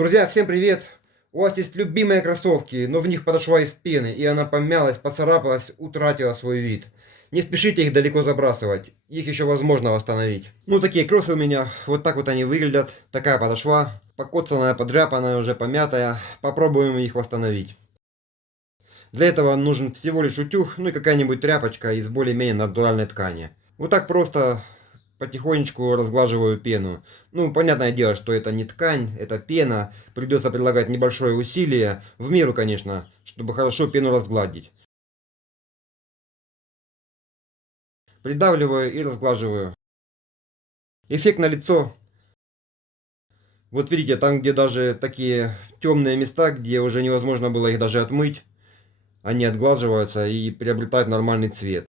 Друзья, всем привет! У вас есть любимые кроссовки, но в них подошва из пены, и она помялась, поцарапалась, утратила свой вид. Не спешите их далеко забрасывать, их еще возможно восстановить. Ну, такие кроссы у меня, вот так вот они выглядят. Такая подошва, покоцанная, подряпанная, уже помятая. Попробуем их восстановить. Для этого нужен всего лишь утюг, ну и какая-нибудь тряпочка из более-менее натуральной ткани. Вот так просто потихонечку разглаживаю пену. Ну, понятное дело, что это не ткань, это пена. Придется прилагать небольшое усилие, в меру, конечно, чтобы хорошо пену разгладить. Придавливаю и разглаживаю. Эффект на лицо. Вот видите, там, где даже такие темные места, где уже невозможно было их даже отмыть, они отглаживаются и приобретают нормальный цвет.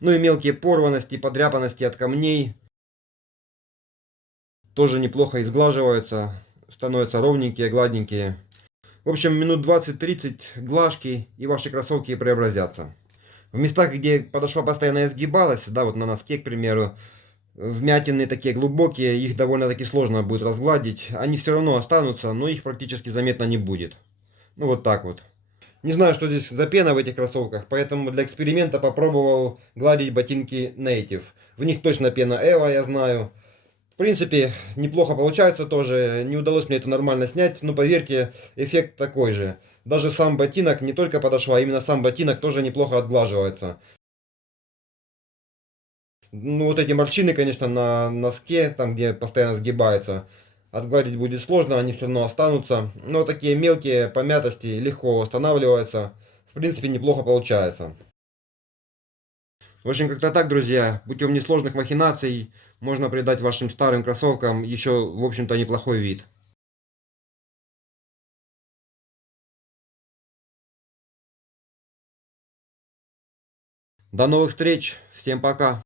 Ну и мелкие порванности, подряпанности от камней тоже неплохо изглаживаются, становятся ровненькие, гладненькие. В общем, минут 20-30 глажки, и ваши кроссовки преобразятся. В местах, где подошва постоянно изгибалась, да, вот на носке, к примеру, вмятины такие глубокие, их довольно-таки сложно будет разгладить. Они все равно останутся, но их практически заметно не будет. Ну вот так вот. Не знаю, что здесь за пена в этих кроссовках, поэтому для эксперимента попробовал гладить ботинки Native. В них точно пена Эва, я знаю. В принципе, неплохо получается тоже. Не удалось мне это нормально снять, но поверьте, эффект такой же. Даже сам ботинок, не только подошва, а именно сам ботинок тоже неплохо отглаживается. Ну вот эти морщины, конечно, на носке, там где постоянно сгибается, отгладить будет сложно, они все равно останутся. Но такие мелкие помятости легко восстанавливаются. В принципе, неплохо получается. В общем, как-то так, друзья. Путем несложных махинаций можно придать вашим старым кроссовкам еще, в общем-то, неплохой вид. До новых встреч. Всем пока.